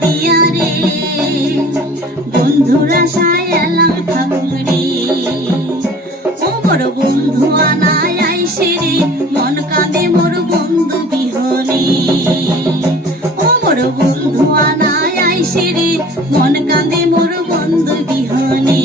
দিয়া রে বন্ধুর আশায় এলাম ঠাকুর রে ও মোর বন্ধু আনায় আইসে রে মন কাঁদে মোর বন্ধু বিহনে ও মোর বন্ধু আনায় আইসে রে মন কাঁদে মোর বন্ধু বিহনে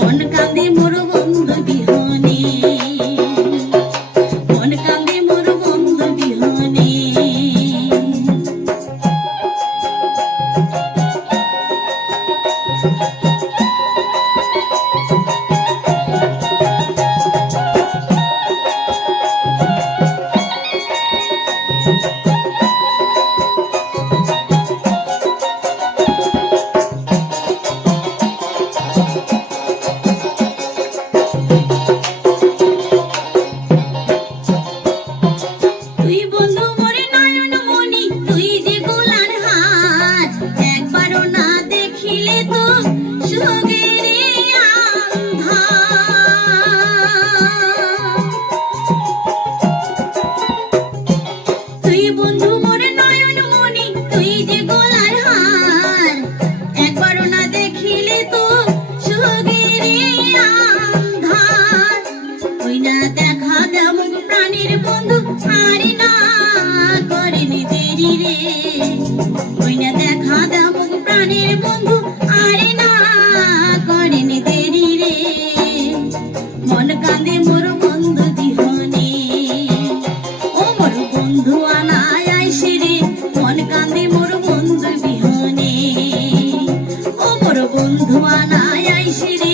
মন কাঁদে মোর বন্ধু বিহনে মন কাঁদে মোর বন্ধু বিহনে দেখা দাও প্রাণের বন্ধু আরে না করেনি দেরি রে মন কাঁদে মোর বন্ধু বিহনে ও মোর বন্ধু আনায় আইসে রে মন কাঁদে মোর বন্ধু বিহনে ও মোর বন্ধু আনায় আইসে রে